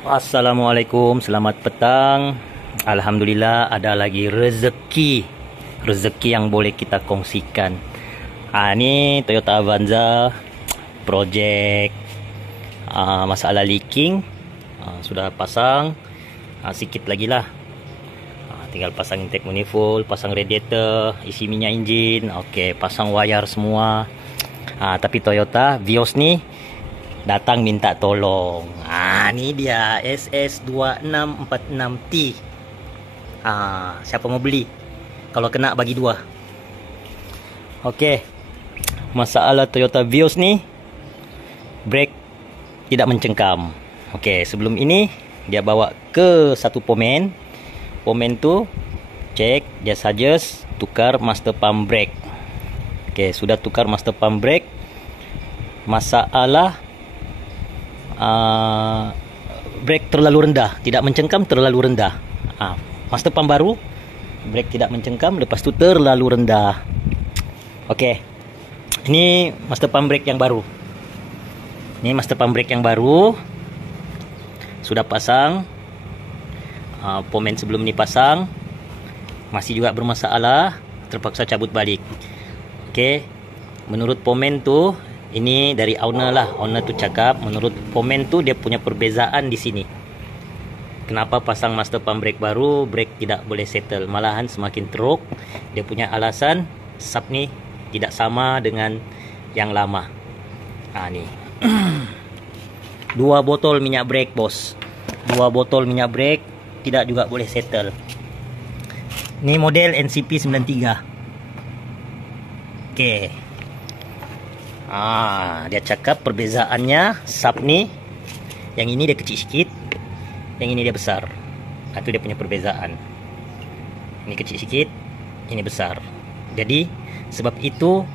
Assalamualaikum, selamat petang. Alhamdulillah ada lagi rezeki yang boleh kita kongsikan. Ini Toyota Avanza project masalah leaking. Sudah pasang, sikit lagi lah. Tinggal pasang intake manifold, pasang radiator, isi minyak enjin, oke, pasang wayar semua. Tapi Toyota Vios nih datang minta tolong. Ini dia SS2646T. Siapa mau beli? Kalau kena bagi dua. Oke. Masalah Toyota Vios nih, brake tidak mencengkam. Oke, sebelum ini dia bawa ke satu pomen. Pomen tuh cek, dia suggest tukar master pump brake. Oke, sudah tukar master pump brake. Masalah brake terlalu rendah, tidak mencengkam, terlalu rendah. Master pump baru, brake tidak mencengkam, lepas itu terlalu rendah. Oke, ini master pump brake yang baru. Ini master pump brake yang baru, sudah pasang. Pomen sebelum ini pasang, masih juga bermasalah, terpaksa cabut balik. Oke, menurut pomen tuh, ini dari owner lah. Owner tuh cakap, menurut pomen tuh dia punya perbezaan di sini. Kenapa pasang master pump brake baru, brake tidak boleh settle, malahan semakin teruk. Dia punya alasan, sub nih tidak sama dengan yang lama. Nih. 2 botol minyak brake, bos. 2 botol minyak brake tidak juga boleh settle. Ini model NCP 93. Oke. Dia cakap perbezaannya sub nih, yang ini dia kecil sedikit, yang ini dia besar. Itu dia punya perbezaan. Ini kecil sedikit, ini besar. Jadi sebab itu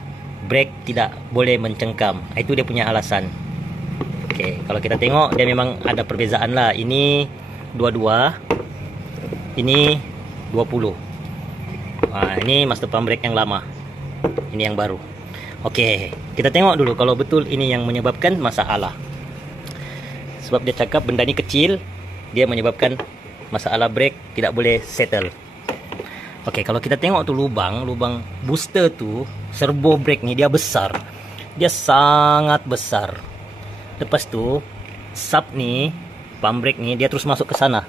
brake tidak boleh mencengkam. Itu dia punya alasan. Oke, kalau kita tengok dia memang ada perbezaan lah. Ini 22, ini 20. Ini master pump brake yang lama, ini yang baru. Oke, kita tengok dulu kalau betul ini yang menyebabkan masalah. Sebab dia cakap benda ini kecil, dia menyebabkan masalah brake tidak boleh settle. Oke, kalau kita tengok tuh lubang booster tuh, servo brake nih dia besar. Dia sangat besar. Lepas tuh sub nih, pump brake nih dia terus masuk ke sana.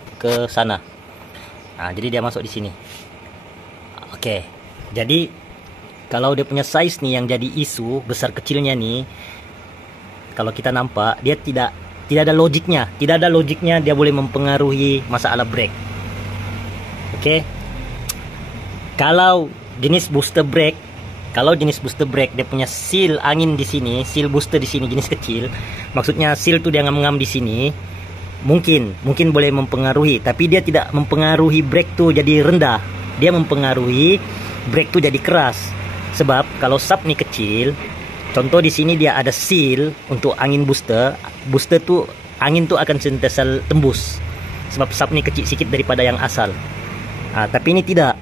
Jadi dia masuk di sini. Oke. Jadi kalau dia punya size nih yang jadi isu besar kecilnya nih, kalau kita nampak dia tidak ada logiknya, dia boleh mempengaruhi masalah brake. Oke. Kalau jenis booster brake dia punya seal angin di sini, seal booster di sini jenis kecil. Maksudnya seal tuh dia ngam-ngam di sini. Mungkin boleh mempengaruhi, tapi dia tidak mempengaruhi brake tuh jadi rendah. Dia mempengaruhi brake tuh jadi keras. Sebab kalau sub nih kecil, contoh di sini dia ada seal untuk angin booster tuh angin tuh akan sentiasa tembus. Sebab sub nih kecil sedikit daripada yang asal. Tapi ini tidak.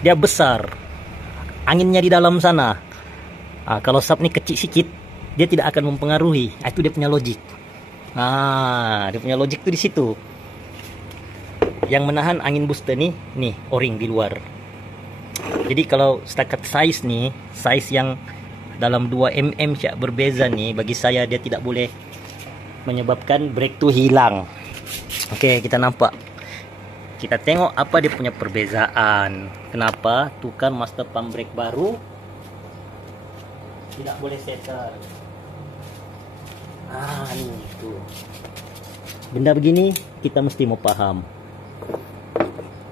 Dia besar. Anginnya di dalam sana. Kalau sub nih kecil sedikit, dia tidak akan mempengaruhi. Itu dia punya logik. Dia punya logik tuh di situ. Yang menahan angin booster nih o-ring di luar. Jadi kalau setakat size nih, size yang dalam 2 mm syak berbeza nih, bagi saya dia tidak boleh menyebabkan brake tuh hilang. Oke, kita nampak. Kita tengok apa dia punya perbezaan. Kenapa tukar master pump brake baru tidak boleh settle. Nih tuh. Benda begini kita mesti mau paham.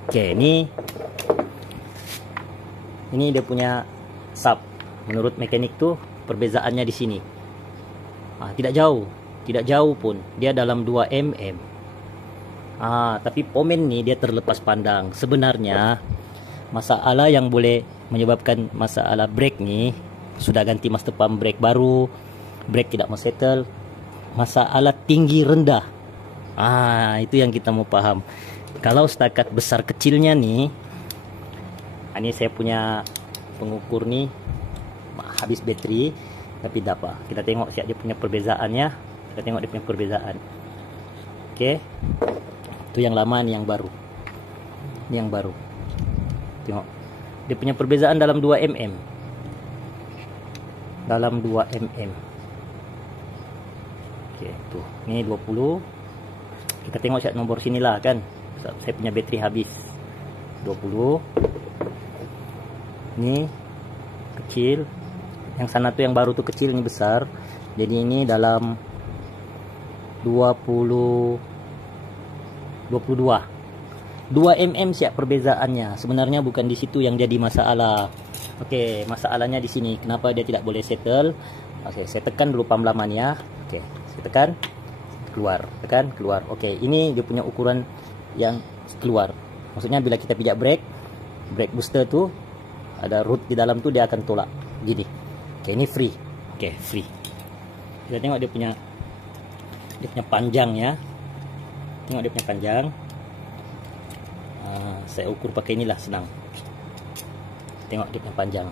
Oke, ini dia punya sub. Menurut mekanik tuh perbezaannya di sini. Tidak jauh pun. Dia dalam 2 mm. Tapi pomen nih dia terlepas pandang. Sebenarnya masalah yang boleh menyebabkan masalah brake nih, sudah ganti master pump brake baru, brake tidak mau settle. Masalah tinggi rendah. Itu yang kita mau paham. Kalau setakat besar kecilnya nih, ini saya punya pengukur nih, habis baterai, tapi dapat. Kita tengok siap dia punya perbezaannya. Kita tengok dia punya perbezaan. Oke. Itu yang lama, nih yang baru. Ini yang baru. Tengok. Dia punya perbezaan dalam 2 mm. Dalam 2 mm. Oke, tuh. Ini 20. Kita tengok siap nombor sinilah kan. Saya punya bateri habis. 20. Ini kecil. Yang sana tuh yang baru tuh kecil, ini besar. Jadi ini dalam 22 2 mm siap perbezaannya. Sebenarnya bukan di situ yang jadi masalah. Oke, masalahnya di sini. Kenapa dia tidak boleh settle? Oke, saya tekan dulu pam lamannya. Oke, saya tekan, keluar, tekan, keluar. Oke, ini dia punya ukuran yang keluar. Maksudnya bila kita pijak brake booster tuh ada root di dalam tuh, dia akan tolak gini. Oke, ini free. Oke, free. Kita tengok dia punya panjang ya. Tengok dia punya panjang. Saya ukur pakai inilah, senang. Tengok dia punya panjang.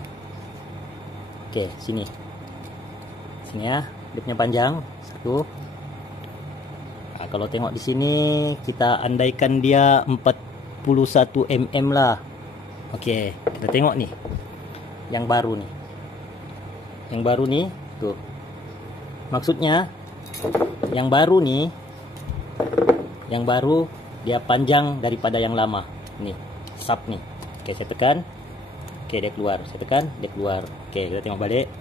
Oke, sini ya, dia punya panjang 1. Kalau tengok di sini kita andaikan dia 41 mm lah. Oke, kita tengok nih yang baru nih. Yang baru nih tuh. Maksudnya yang baru nih, yang baru dia panjang daripada yang lama. Nih, sub nih. Oke, saya tekan. Oke, dia keluar. Saya tekan, dia keluar. Oke, kita tengok balik.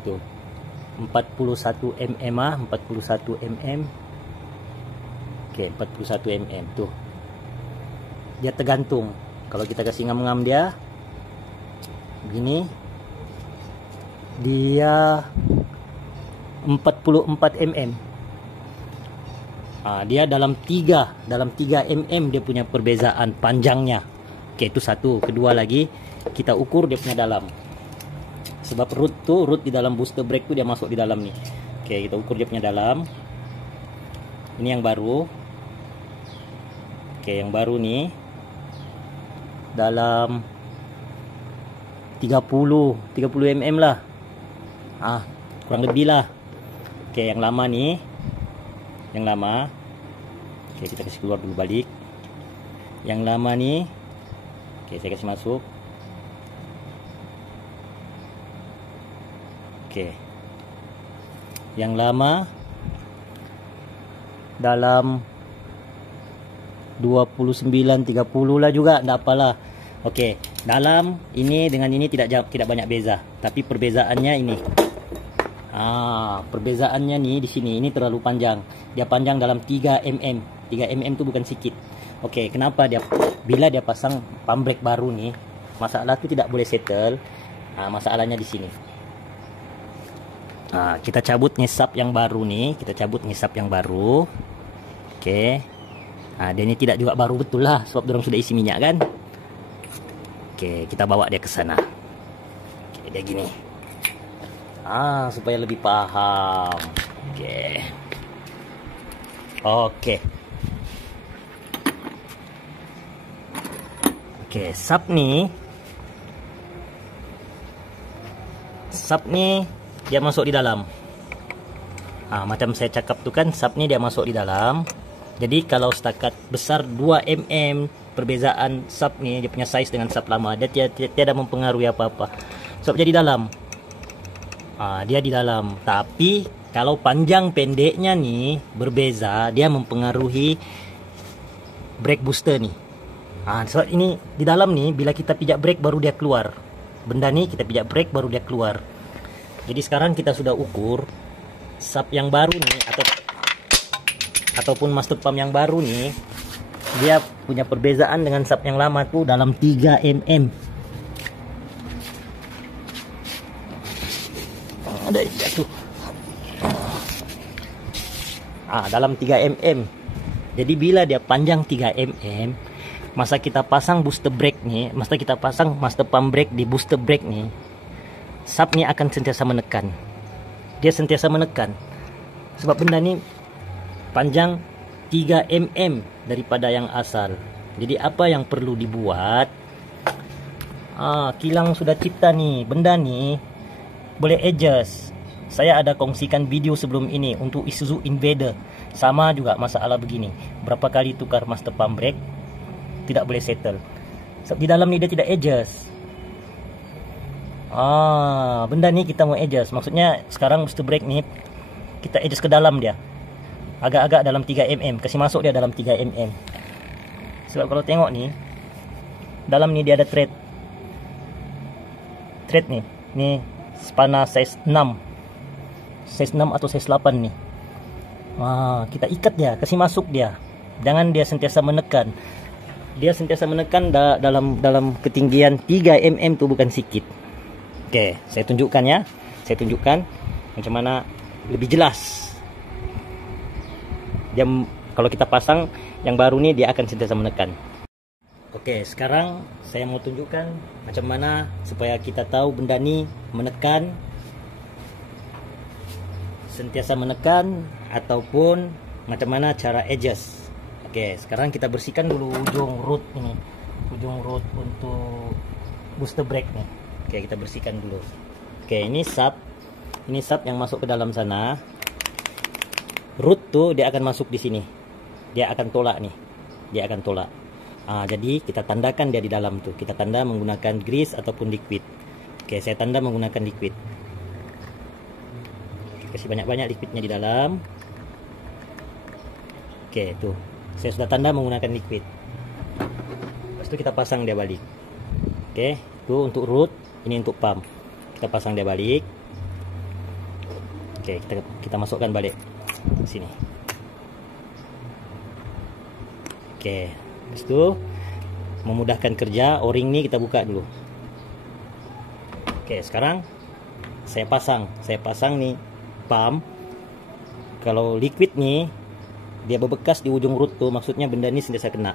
Tuh. 41 mm, 41 mm. Oke, 41 mm tuh. Dia tergantung. Kalau kita kasih ngam-ngam dia begini, dia 44 mm. Dia dalam 3 mm dia punya perbezaan panjangnya. Oke, itu satu. Kedua lagi, kita ukur dia punya dalam. Sebab root di dalam booster brake tuh dia masuk di dalam nih. Oke, kita ukur dia punya dalam. Ini yang baru. Oke, yang baru nih dalam 30 mm lah. Kurang lebih lah. Oke, yang lama nih. Yang lama. Oke, kita kasih keluar dulu balik. Yang lama nih. Oke, saya kasih masuk. Oke. Yang lama dalam 29 30 lah juga, enggak apalah. Oke, dalam ini dengan ini tidak banyak beza, tapi perbezaannya ini. Perbezaannya nih di sini, ini terlalu panjang. Dia panjang dalam 3 mm. 3 mm itu bukan sedikit. Oke, kenapa bila dia pasang pump brake baru nih, masalah itu tidak boleh settle. Masalahnya di sini. Kita cabut ngesap yang baru nih, Oke. Dia ini tidak juga baru betul lah, sebab dorong sudah isi minyak kan. Oke, kita bawa dia ke sana. Oke, dia gini. Supaya lebih paham. Oke, sap nih dia masuk di dalam. Macam saya cakap tuh kan, sap nih dia masuk di dalam. Jadi kalau setakat besar 2 mm perbezaan sap nih, dia punya size dengan sap lama, dia tiada mempengaruhi apa-apa. Sebab jadi dalam. Dia di dalam. Tapi kalau panjang pendeknya nih berbeza, dia mempengaruhi brake booster nih. Sebab ini di dalam nih, bila kita pijak brake baru dia keluar. Benda nih kita pijak brake baru dia keluar. Jadi sekarang kita sudah ukur sub yang baru nih, ataupun master pump yang baru nih, dia punya perbezaan dengan sub yang lama tuh dalam 3 mm. Ada jatuh. Dalam 3 mm. Jadi bila dia panjang 3 mm, masa kita pasang booster brake nih, masa kita pasang master pump brake di booster brake nih, subnya akan sentiasa menekan. Dia sentiasa menekan. Sebab benda ni panjang 3 mm daripada yang asal. Jadi apa yang perlu dibuat? Kilang sudah cipta nih, benda ni boleh adjust. Saya ada kongsikan video sebelum ini untuk Isuzu Invader. Sama juga masalah begini. Berapa kali tukar master pump brake, tidak boleh settle. Sebab di dalam ni dia tidak adjust. Benda ni kita mau adjust. Maksudnya sekarang master brake ni kita adjust ke dalam dia. Agak-agak dalam 3 mm. Kasih masuk dia dalam 3 mm. Sebab kalau tengok ni, dalam ni dia ada thread. Thread ni. Ni spana size 6. Size 6 atau size 8 ni. Kita ikat dia, kasih masuk dia. Jangan dia sentiasa menekan. Dia sentiasa menekan dalam ketinggian 3 mm tu, bukan sikit. Oke, saya tunjukkan ya. Saya tunjukkan macam mana lebih jelas. Dia kalau kita pasang yang baru nih, dia akan sentiasa menekan. Oke, sekarang saya mau tunjukkan macam mana supaya kita tahu benda ni menekan, sentiasa menekan, ataupun macam mana cara adjust. Oke, sekarang kita bersihkan dulu ujung root ini. Ujung root untuk booster brake nih. Oke, kita bersihkan dulu. Oke, ini sub. Ini sub yang masuk ke dalam sana. Root tuh dia akan masuk di sini. Dia akan tolak nih. Dia akan tolak. Jadi kita tandakan dia di dalam tuh. Kita tanda menggunakan grease ataupun liquid. Oke, saya tanda menggunakan liquid. Kasih banyak-banyak liquidnya di dalam. Oke, tuh. Saya sudah tanda menggunakan liquid. Lepas itu kita pasang dia balik. Oke, itu untuk root, ini untuk pump. Kita pasang dia balik. Oke, kita masukkan balik sini. Oke, habis itu memudahkan kerja, o-ring ini kita buka dulu. Oke, sekarang saya pasang nih pump. Kalau liquid nih dia berbekas di ujung root tuh, maksudnya benda ini sentiasa kena.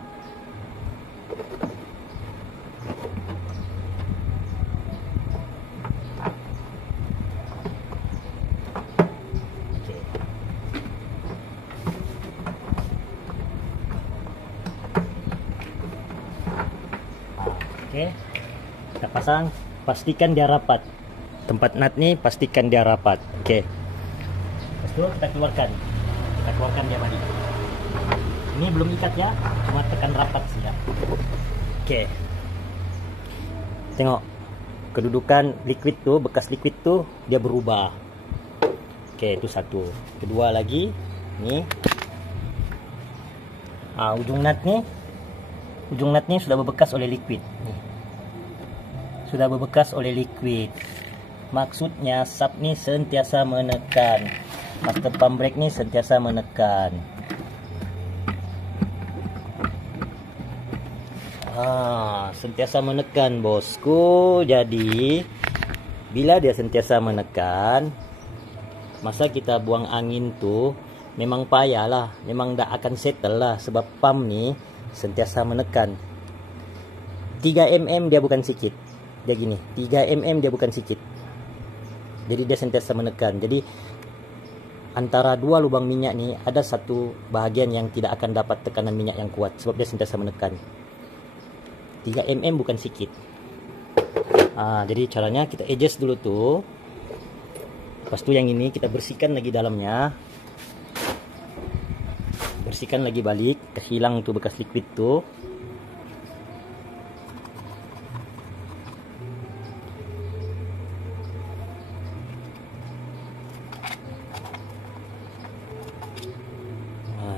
Oke, kita pasang, pastikan dia rapat. Tempat nut nih pastikan dia rapat. Oke. Terus itu kita keluarkan dia balik. Ini belum ikat ya, cuma tekan rapat saja. Oke. Tengok kedudukan liquid tuh, bekas liquid tuh dia berubah. Oke, itu satu. Kedua lagi, nih. Ujung nut nih sudah berbekas oleh liquid. Nih. Sudah berbekas oleh liquid. Maksudnya sub nih sentiasa menekan. Master pump brake nih sentiasa menekan. Sentiasa menekan, bosku. Jadi bila dia sentiasa menekan, masa kita buang angin tuh memang payah lah, memang tidak akan settle lah, sebab pump nih sentiasa menekan. 3 mm dia bukan sedikit. Dia gini, 3 mm dia bukan sedikit. Jadi dia sentiasa menekan. Jadi antara dua lubang minyak nih ada satu bahagian yang tidak akan dapat tekanan minyak yang kuat, sebab dia sentiasa menekan. 3 mm bukan sedikit. Jadi caranya kita adjust dulu tuh. Lepas itu yang ini kita bersihkan lagi dalamnya. Bersihkan lagi balik, hilang tuh bekas liquid tuh.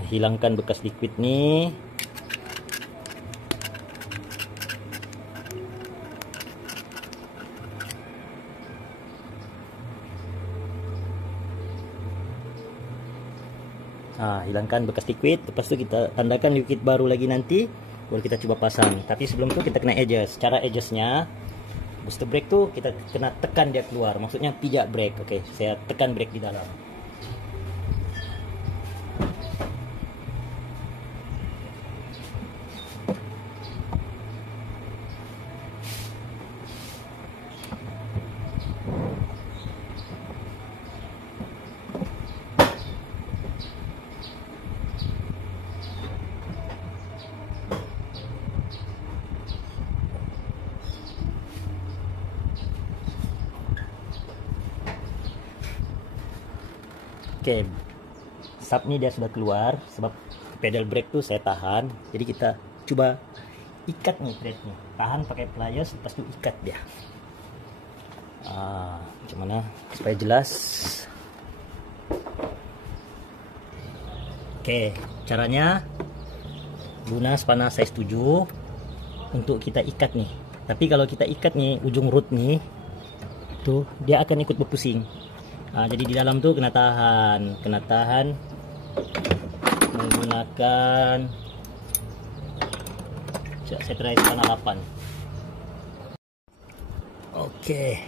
Hilangkan bekas liquid nih. Hilangkan bekas liquid. Lepas itu kita tandakan liquid baru lagi nanti, baru kita coba pasang. Tapi sebelum itu kita kena adjust. Cara adjustnya, booster brake tuh kita kena tekan dia keluar. Maksudnya pijak brake. Oke, saya tekan brake di dalam. Oke, sub ini dia sudah keluar sebab pedal brake tuh saya tahan. Jadi kita coba ikat nih threadnya, tahan pakai pliers, lepas itu ikat dia. Macam mana supaya jelas? Oke, caranya guna spana size 7 untuk kita ikat nih. Tapi kalau kita ikat nih ujung root nih, tuh dia akan ikut berpusing. Jadi di dalam tuh kena tahan menggunakan, saya try spana 8. Oke.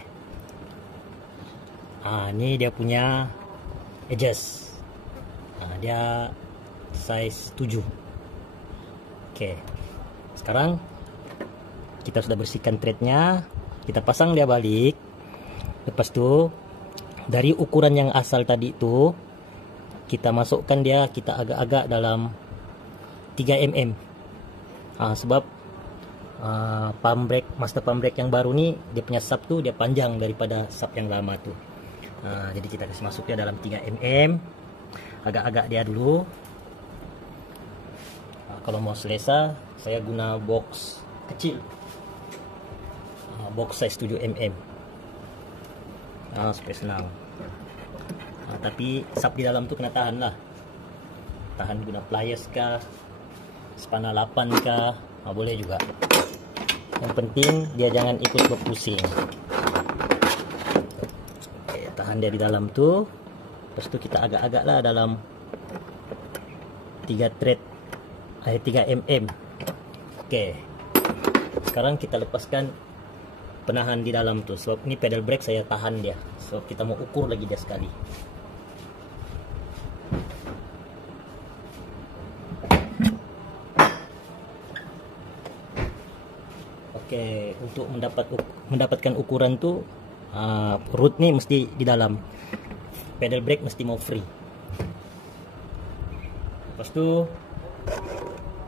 Ini dia punya edges. Dia size 7. Oke. Sekarang kita sudah bersihkan threadnya, kita pasang dia balik. Lepas itu dari ukuran yang asal tadi itu kita masukkan dia, kita agak-agak dalam 3 mm. Sebab master pump brake yang baru nih, dia punya sub tuh dia panjang daripada sub yang lama tuh. Jadi kita kasih masuk dia dalam 3 mm, agak-agak dia dulu. Kalau mau selesa, saya guna box kecil, box size 7 mm, supaya senang. Tapi sub di dalam tuh kena tahan lah, tahan guna pliers kah, spana 8 kah, boleh juga. Yang penting dia jangan ikut berpusing. Oke, tahan dia di dalam tuh. Terus tuh kita agak-agak lah dalam 3 mm. Oke, sekarang kita lepaskan penahan di dalam tuh. So ini pedal brake saya tahan dia. So kita mau ukur lagi dia sekali. Oke, untuk mendapatkan ukuran tuh root nih mesti di dalam, pedal brake mesti mau free. Lepas tu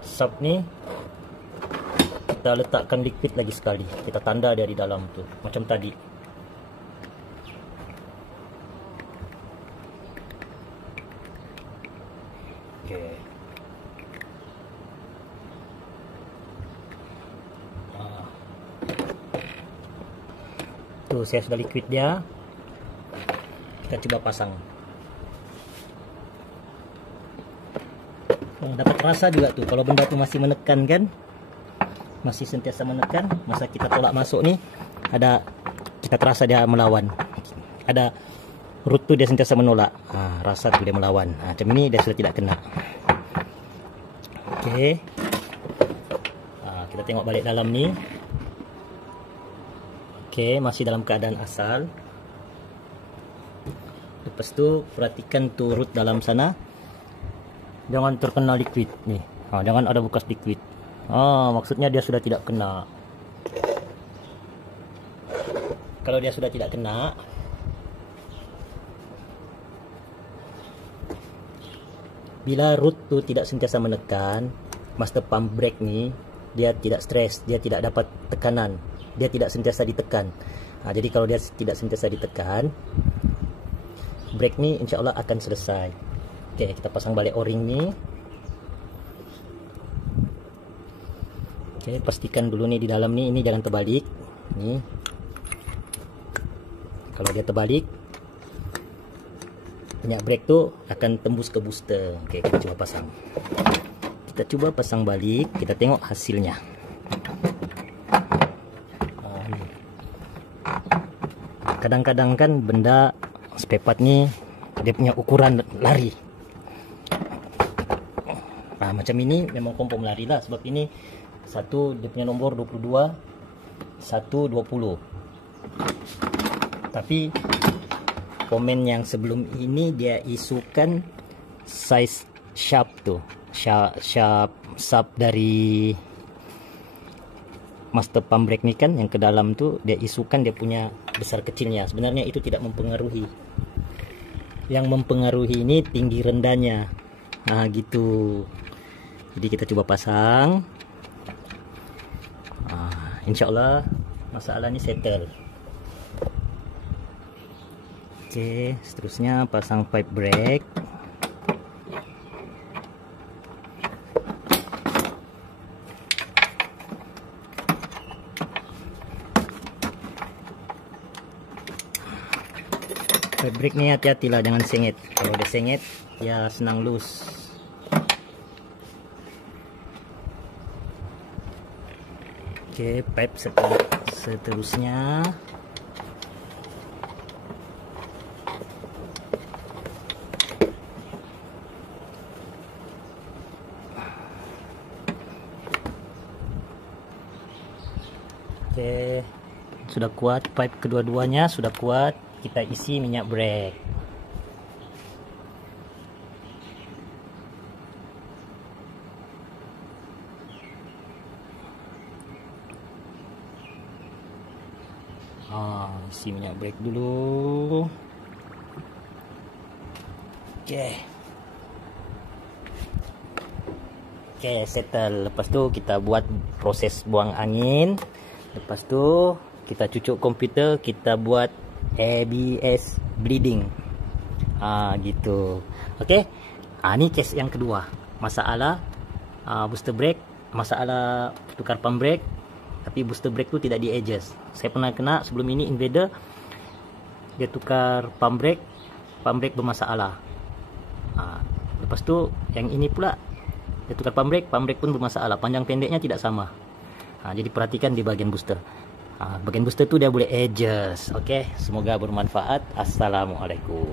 sub nih kita letakkan liquid lagi sekali, kita tanda dia di dalam tuh macam tadi. Oke. Tuh saya sudah liquid dia, kita coba pasang. Dapat rasa juga tuh kalau benda tuh masih menekan kan, masih sentiasa menekan. Masa kita tolak masuk nih, ada kita terasa dia melawan, ada root tuh dia sentiasa menolak. Rasa tuh dia melawan. Macam ini dia sudah tidak kena. Oke. Kita tengok balik dalam nih. Oke, masih dalam keadaan asal. Lepas tu perhatikan tuh root dalam sana, jangan terkena liquid nih. Jangan ada bekas liquid. Maksudnya dia sudah tidak kena. Kalau dia sudah tidak kena, bila root tuh tidak sentiasa menekan, master pump brake nih dia tidak stres, dia tidak dapat tekanan, dia tidak sentiasa ditekan. Jadi kalau dia tidak sentiasa ditekan, brake nih insya Allah akan selesai. Oke, kita pasang balik o-ring nih. Oke, pastikan dulu nih di dalam nih, ini jangan terbalik nih. Kalau dia terbalik, minyak brake tuh akan tembus ke booster. Oke, kita coba pasang. Kita coba pasang balik, kita tengok hasilnya. Kadang-kadang kan benda spare part nih dia punya ukuran lari. Macam ini memang kompom lari lah, sebab ini satu dia punya nomor 22, satu 20. Tapi komen yang sebelum ini dia isukan size sharp tuh, sharp sub dari master pump brake nih kan, yang ke dalam tuh dia isukan dia punya besar kecilnya. Sebenarnya itu tidak mempengaruhi. Yang mempengaruhi ini tinggi rendahnya. Gitu. Jadi kita coba pasang. Insya Allah masalah ini settle. Oke. Oke, seterusnya pasang pipe brake. Pipe brake-nya hati-hatilah jangan sengit. Kalau udah sengit ya senang loose. Oke, pipe seterusnya. Oke, sudah kuat pipe kedua-duanya, sudah kuat. Kita isi minyak brake. Isi minyak brake dulu. Oke, settle. Lepas tu kita buat proses buang angin. Lepas tu kita cucuk komputer, kita buat ABS bleeding. Gitu. Oke. Ni case yang kedua. Masalah booster brake, masalah tukar pump brake, tapi booster brake tu tidak di adjust. Saya pernah kena sebelum ini Invader. Dia tukar pump brake bermasalah. Lepas tu yang ini pula dia tukar pump brake pun bermasalah. Panjang pendeknya tidak sama. Jadi perhatikan di bagian booster. Bagian booster tu dia boleh adjust. Oke, semoga bermanfaat. Assalamualaikum.